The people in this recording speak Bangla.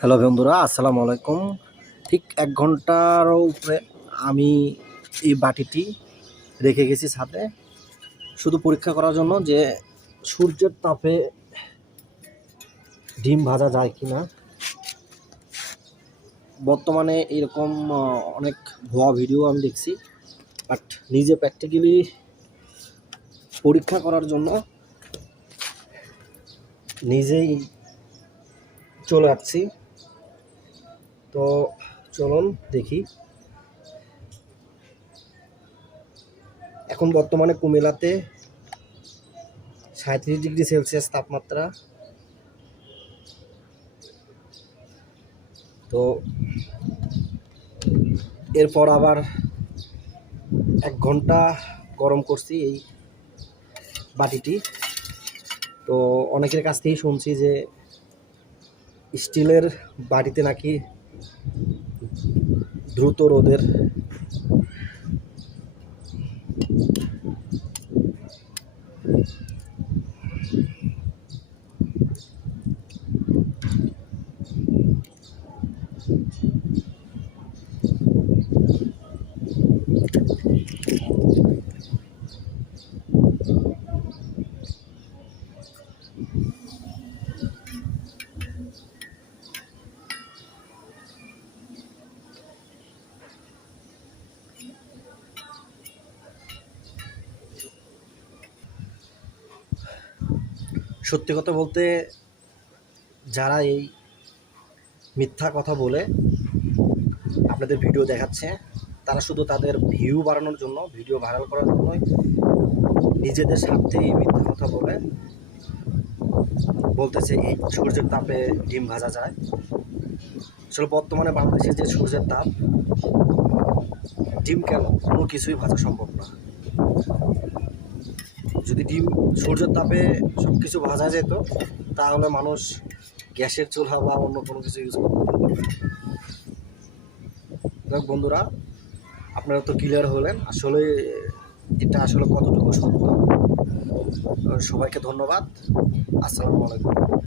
হ্যালো বন্ধুরা, আসসালামু আলাইকুম। ঠিক এক ঘন্টারও উপরে আমি এই বাটিটি রেখে গেছি ছাদে। শুধু পরীক্ষা করার জন্য যে সূর্যের তাপে ডিম ভাজা যায় কি না বর্তমানে এরকম অনেক ভুয়া ভিডিও আমি দেখছি বাট নিজে প্র্যাকটিক্যালি পরীক্ষা করার জন্য নিজেই চলে আসছি। তো চলুন দেখি। এখন বর্তমানে কুমিল্লাতে সাঁত্রিশ ডিগ্রি সেলসিয়াস তাপমাত্রা। তো এরপর আবার এক ঘণ্টা গরম করছি এই বাটিটি। তো অনেকের কাছ থেকেই শুনছি যে স্টিলের বাটিতে নাকি দ্রুত রোদের সত্যি কথা বলতে, যারা এই মিথ্যা কথা বলে আপনাদের ভিডিও দেখাচ্ছে, তারা শুধু তাদের ভিউ বাড়ানোর জন্য ভিডিও ভাইরাল করার জন্যই নিজেদের স্বার্থে এই মিথ্যা কথা বলে, বলতেছে এই সূর্যের তাপে ডিম ভাজা যায়। আসলে বর্তমানে বাংলাদেশের যে সূর্যের তাপ, ডিম কেন? কোনো কিছুই ভাজা সম্ভব না। যদি ডিম সূর্যের তাপে সব কিছু ভাজা যেত, তাহলে মানুষ গ্যাসের চুলা বা অন্য কোনো কিছু ইউজ করতে পারবে বন্ধুরা, আপনারা তো ক্লিয়ার হলেন। আসলে এটা আসলে কতটুকু সত্য? সবাইকে ধন্যবাদ। আসসালামু আলাইকুম।